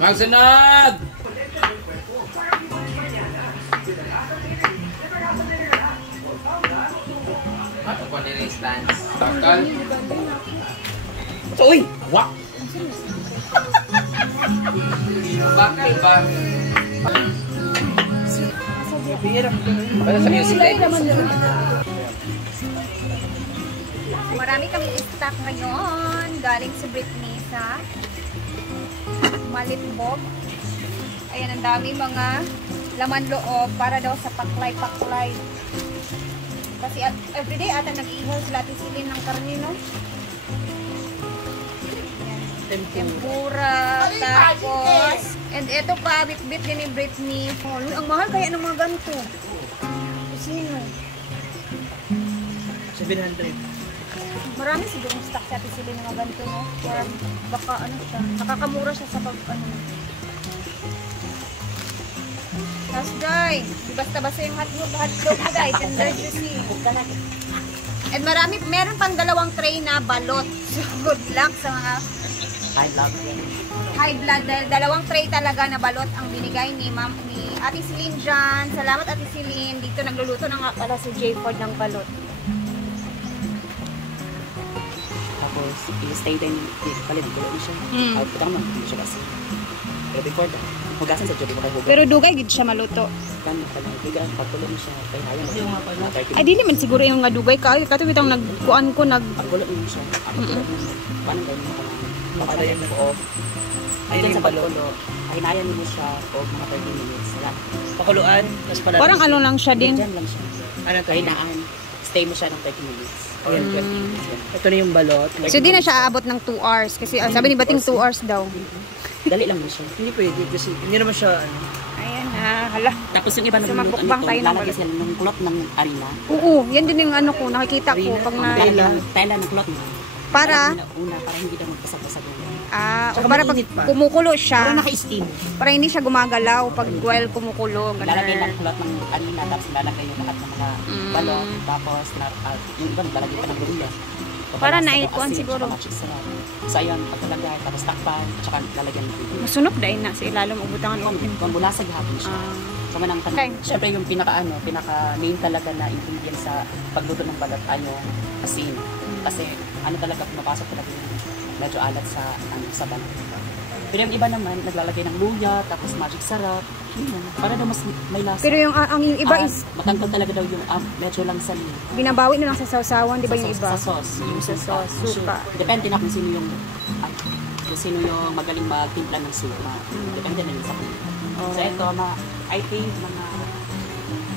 Magsunod! Ano po nila yung stance? Takal? Uy! Wak! Bakal ba? Para sa music light. Marami kami stock ngayon. Galing si Britney sa Malitbog. Ayan, ang dami mga laman loob para daw sa paklay-paklay. Kasi everyday ata nag-ihaw sila tisilin ng karne, no? Ayan. Tempura, tapos, and ito pa, bit-bit din ni Britney. Oh, ang mahal kaya ng mga ganito. Sino? 700. Marami siguro stock sa tisilin ng mga ganito, no? Para baka ano siya, nakakamura siya sa pag ano. Tapos guys, basta-basta yung hotdog na guys, tender juicy. And meron pang 2 tray na balot. So good luck sa mga high blood dahil 2 tray talaga na balot ang binigay ni Ate Celine dyan. Salamat Ate Celine. Dito nagluluto na nga pala si J. Ford ng balot. Tapos, i-stay din palit ko lang siya. Output ako naman siya kasi. Pero before that, hugasan sa job ko kay hugas. Pero dugay gid siya maluto. Kan hugas pagtulo mo siya kay hayan mo. Ay dili man siguro yung nga dugay kaayo kato bitang nagkuan ko pagtulo mo siya. Paano gawin mo kanang Makadayan mo off. ayun sa pagtulo. Hinayan mo siya o mga 30 minutes lang. Pakuluan, tapos pala. Parang ano lang siya din. Diyan lang siya. Ano to? Hinaan. Stay mo siya ng 30 minutes. Ayan, ito na yung balot. So di na siya aabot ng 2 hours kasi sabi ni Bating 2 hours daw. Dali lang mo siya. Hindi pwede kasi hindi naman siya ano. Ayan na, hala. Tapos yung iba So, naman magmukbang tayo ng lalagay sila ng kulot ng harina. Oo, yan din yung ano ko, nakikita ko pag na... Tela ng kulot mo. Para? Una, para hindi daw magpasag-pasag. O para pag kumukulo Para siya, naka-steam. para hindi siya gumagalaw pag while kumukulo. Lalagay ng Ganun. kulot ng harina, tapos lalagay yung lahat ng mga balot. Tapos, yung iba, lalagay pa ng guruya. Para naikuan siguro. So, ayun, pagkalagay, tapos takpan, tsaka lalagyan ng tubig. Masunok dahil na sa ilalim ubutangan ko. Kung bulasag hapon siya. So, manang Okay. Siyempre, yung pinaka-main talaga na ingredient sa pagluto ng balat, asin. Kasi, talaga, pumapasok talaga yung medyo alat sa balat. Pero yung iba naman, naglalagay ng luya, tapos magic sarap, para daw mas may lasa. Pero yung ang iba is matangkad talaga daw yung medyo lang sa binabawi na lang sa sausawan, di ba yung iba? Sa sauce. Yung sa sauce, suka. Depende na kung sino yung magaling magtimpla ng suka. Depende na yun sa kanya. So ito, I think mga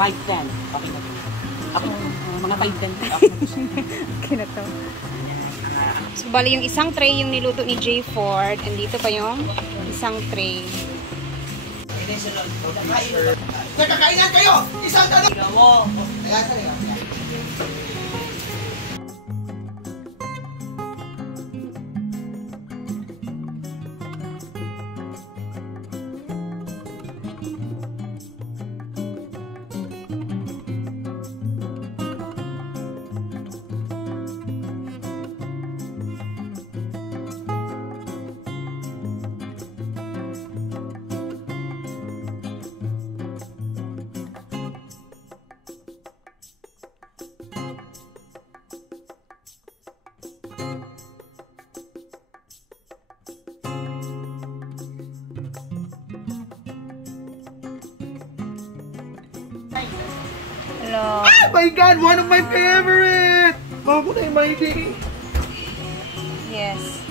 5-10. Okay na ito. Ako, mga 5-10. Okay na to. So, bali yung isang tray yung niluto ni J. Ford, and dito pa yung isang tray. Nakakainan kayo! Isang tanong! Ayan, saan yun? Hello. Oh my God! One of my favorite! Mako na yung mahilig. Yes.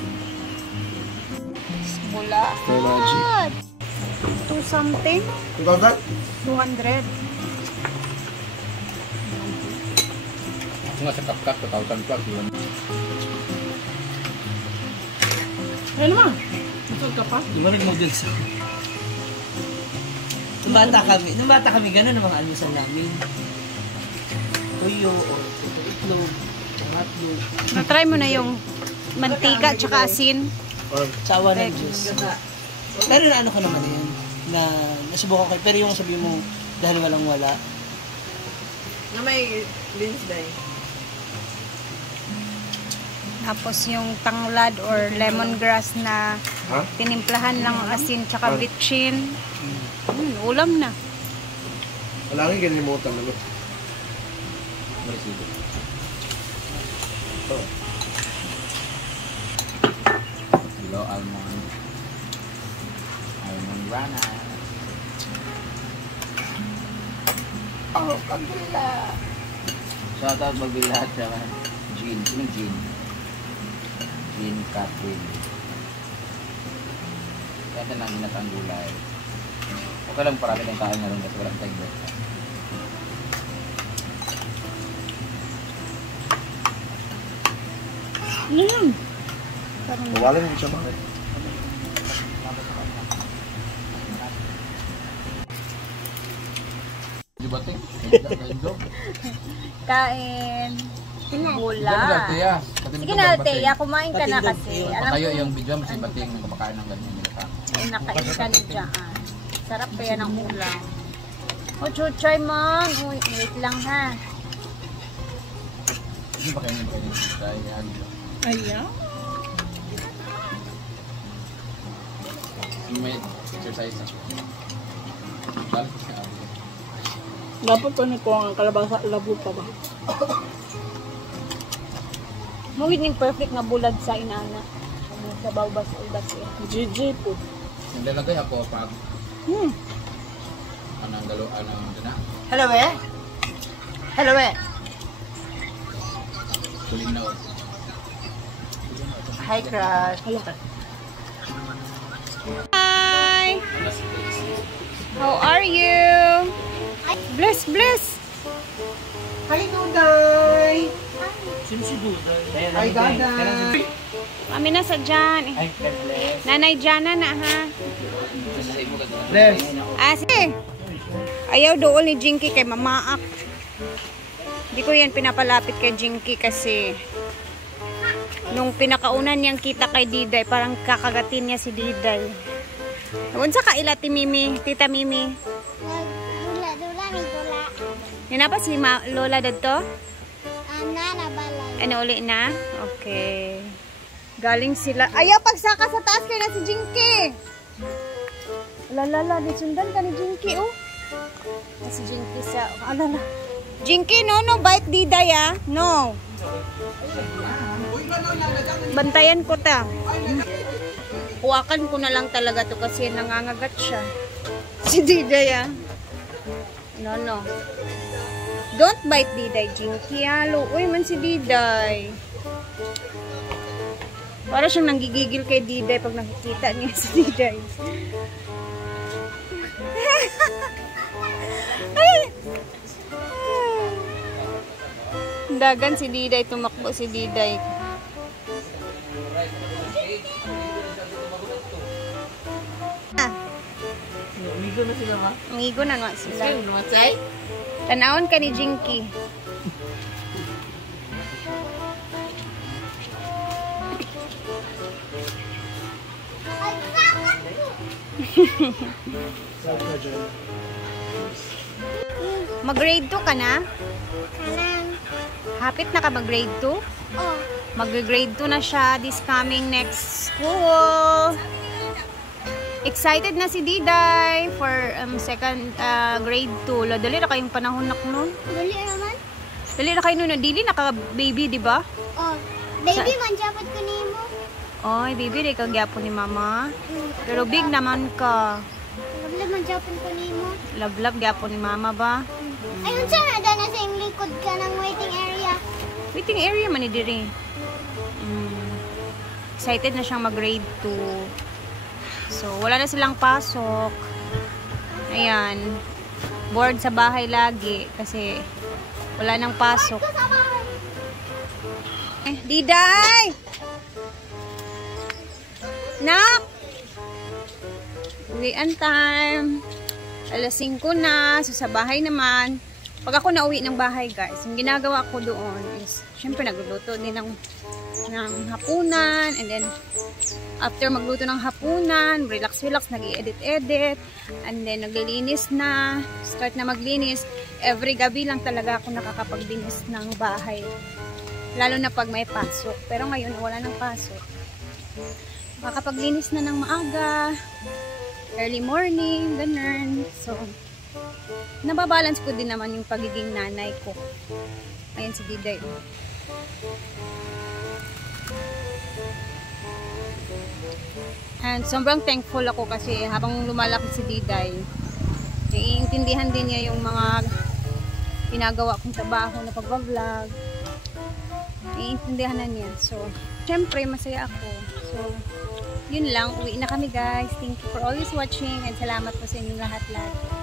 Mula. Technology. 2 something? About that? 200. Ako nga sa kapkak, 2,000 plus yun. Ano naman? Matod ka pa? Di ba nag-model sa... Nung bata kami, gano'n ang mga almusal namin. Tuyo, o itlog, hotdog. Na-try mo na yung mantika tsaka asin. Sawa ng juice. Pero na ano ka naman yan? Na nasubukan ko. Pero yung sabi mo, dahil walang wala. Na may beans day. Tapos yung tanglad or lemongrass na tinimplahan ng asin tsaka bitchin. Ulam na. Wala kang ginilimutan na. Marisibo. Hello, almond. Almond rana. Oh, pagila. Shout out pagila at saka Jean. Sino Jean? Jean Catherine. Kaya ito lang ginatang gulay. Okay lang parami ng kain na rin kasi walang tayong breakfast. Mawalan mo siya bakit? Di ba ting? Kain. Bula. Altea. Sige na, Altea. Kumain ka na kasi. Alam Kayo ko, yung video mo si Bating ng kumakain ng ganyan nila. ay nakain ka na dyan. Sarap kaya ng ulam. O, chuchay mom. Uy, wait lang ha. Hindi ba kayo yung kaya? Ayan. You made exercise. Balik siya. Dapat ko ko ang kalabasa labo pa ba? Mawid ning perfect nga bulad sa inana. Sa bawbas ulbas eh. GG po. Naglalagay ako pag anong galo, anong na? Hello, eh? Hello, eh? Tulinaw. Hi, Crush. Hi! How are you? Bless, bless! Hi, Nuday! Sino si Duday? Hi, Daday! Kami na sa dyan. Nanay Jana na ha. Bless! Ah, sige. Ayaw doon ni Jinky kay mamaak. Hindi ko yan pinapalapit kay Jinky kasi nung pinakaunan niyang kita kay Diday, parang kakagatin niya si Diday. Unsa ka ila ti Mimi, Tita Mimi? Dula, may dula. Yan pa si Lola dadto? Nana balay. Ano uli na? Okay. Galing sila. Ayaw pagsaka sa taas kay na si Jinky. Lalala, di sundan ka ni Jinky oh. Si Jinky sa alala. Jinky, no, bite Diday ah. No. Bantayan ko ta. Huwakan ko na lang talaga to kasi nangangagat siya. Si Diday ah. No. Don't bite Diday, Jinky. Uy man si Diday. Para siyang nanggigigil kay Diday pag nakikita niya si Diday. Dagan si Diday, tumakbo si Diday. Umigo na sila ha? Umigo na nga sila. Numatsay? Tanawon ka ni Jinky. Mag-grade 2 ka na? Kanang. Hapit na ka mag-grade 2? Oh. Mag-grade 2 na siya this coming next school. Excited na si Diday for second grade 2. Dali na kayong panahon na no? Dali naman. Dali na kayo nun. Dili na ka-baby, di ba? Oh. Baby, manjapot ko nimo. Oy, baby, di ka gyapon ni mama. Pero big naman ka. Wala manjapot ko nimo. Love gyapon ni mama ba? Ayun sa na sa iyong likod ka ng waiting area. Waiting area man ni diri. Excited na siyang mag-grade 2. So, wala na silang pasok. Ayan. Bored sa bahay lagi kasi wala nang pasok. Diday! Nak! Uwian time. Alas 5 na. So, sa bahay naman. Pag ako nauwi ng bahay, guys, yung ginagawa ko doon is, syempre, nagluluto din ng hapunan. And then, after magluto ng hapunan, relax, nag-i-edit. And then, naglilinis na. Start na maglinis. Every gabi lang talaga ako nakakapaglinis ng bahay. Lalo na pag may pasok. Pero ngayon, wala nang pasok. Makapaglinis na ng maaga, early morning, ganun. So, nababalance ko din naman yung pagiging nanay ko. Ayan si Diday. And sobrang thankful ako kasi habang lumalaki si Diday, naiintindihan din niya yung mga pinagawa kong trabaho na pag-vlog. Naiintindihan na niya. So, syempre, masaya ako. So, yun lang. Uwi na kami guys. Thank you for always watching and salamat po sa inyong lahat-lahat.